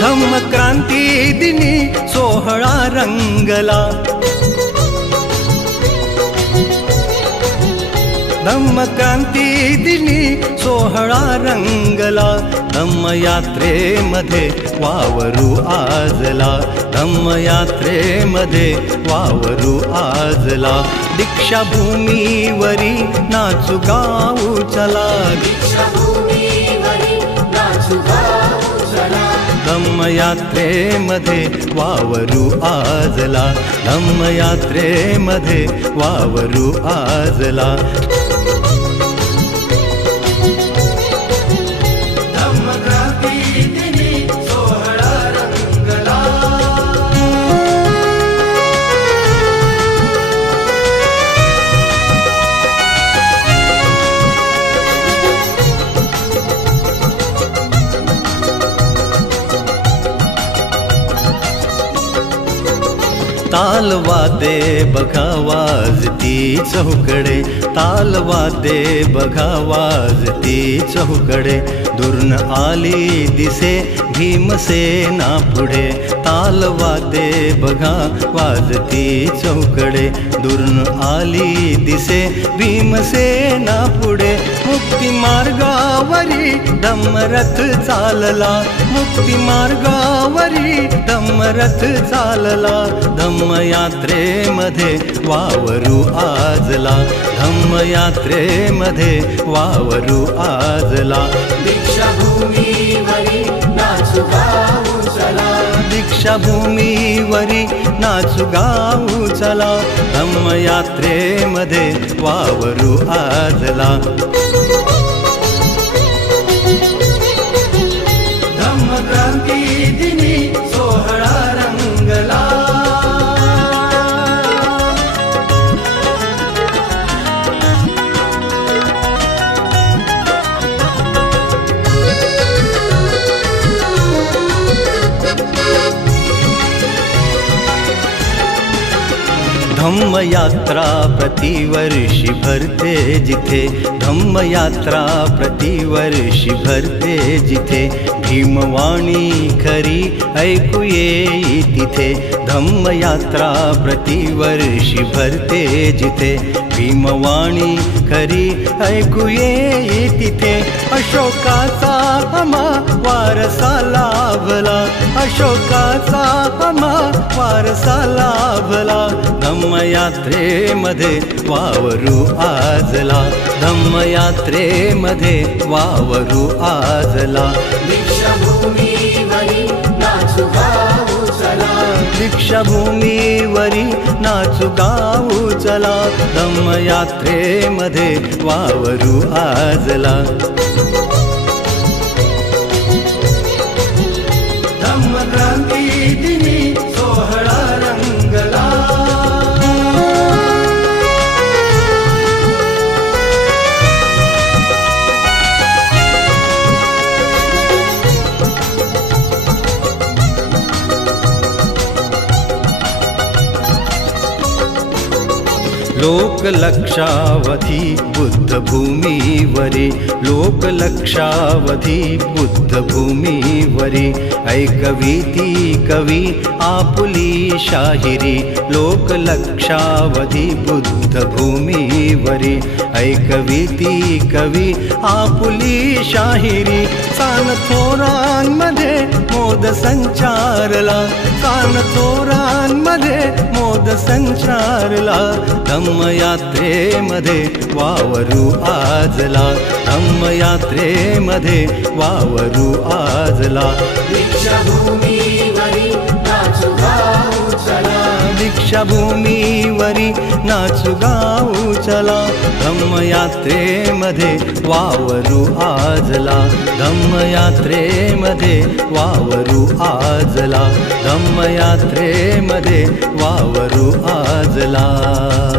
धम्मक्रांती दिनी सोहळा रंगला, धम्मक्रांती दिनी सोहळा रंगला, धम्मयात्रेमध्ये वावरू आजला, धम्मयात्रेमध्ये वावरू आजला, दीक्षाभूमीवरी नाचू गाऊ चला, दीक्षाभूमीवरी नाचू गाऊ चला, धम्मयात्रेमध्ये वावरू आजला, धम्मयात्रेमध्ये वावरू आजला, धम्मक्रांती दिनी सोहळा रंगला. ताल वादे बघा वाजती चौकडे, ताल वादे बघा वाजती चौकडे, दुर्न आली दिसे भीमसेना पुढे, ताल वादे बघा वाजती चौकडे, दुर्न आली दिसे भीमसेना पुढे, मुक्ती मार्गावरी धम्मरथ चालला, मुक्ती मार्गावरी धम्मरथ चालला, धम्मयात्रेमध्ये वावरू आजला, धम्मयात्रेमध्ये वावरू आजला, दीक्षाभूमीवरी नाचू गाऊ चला, दीक्षाभूमीवरी नाचू गाऊ चला, धम्मयात्रेमध्ये वावरू आजला, धम्मक्रांती दिनी सोहळा रंगला. धम्मयात्रा प्रतिवर्षी भरते जिथे, धम्मयात्रा प्रतिवर्षी भरते जिथे, भीमवाणी खरी ऐकू येई तिथे, धम्मयात्रा प्रतिवर्षी भरते जिथे, भीमवाणी खरी ऐकू येई तिथे, अशोकाचा आम्हा वारसा लाभला, अशोकाचा आम्हा वारसा लाभला, धम्मयात्रेमध्ये वावरू आजला, धम्मयात्रेमध्ये वावरू आजला, दीक्षाभूमीवरी नाचू गाऊ चला, दीक्षाभूमीवरी नाचू गाऊ चला, धम्मयात्रेमध्ये वावरू आजला, धम्मक्रांती दिनी सोहळा रंगला. लोकलक्षावधी बुद्धभूमीवरी, लोकलक्षावधी बुद्धभूमीवरी, ऐकवीती कवी आपुली शाहिरी, लोकलक्षावधी बुद्धभूमीवरी, ऐकवीती कवी आपुली शाहिरी, सान थोरांमध्ये मोद संचारला, सान थोरांमध्ये मोद संचारला, धम्मयात्रेमध्ये वावरू आजला, धम्मयात्रेमध्ये वावरू आजला, दीक्षाभूमीवरी नाचू गाऊ चला, दीक्षाभूमीवरी नाचू गाऊ चला, धम्मयात्रेमध्ये वावरू आजला, धम्मयात्रेमध्ये वावरू आजला, धम्मयात्रेमध्ये वावरू आजला.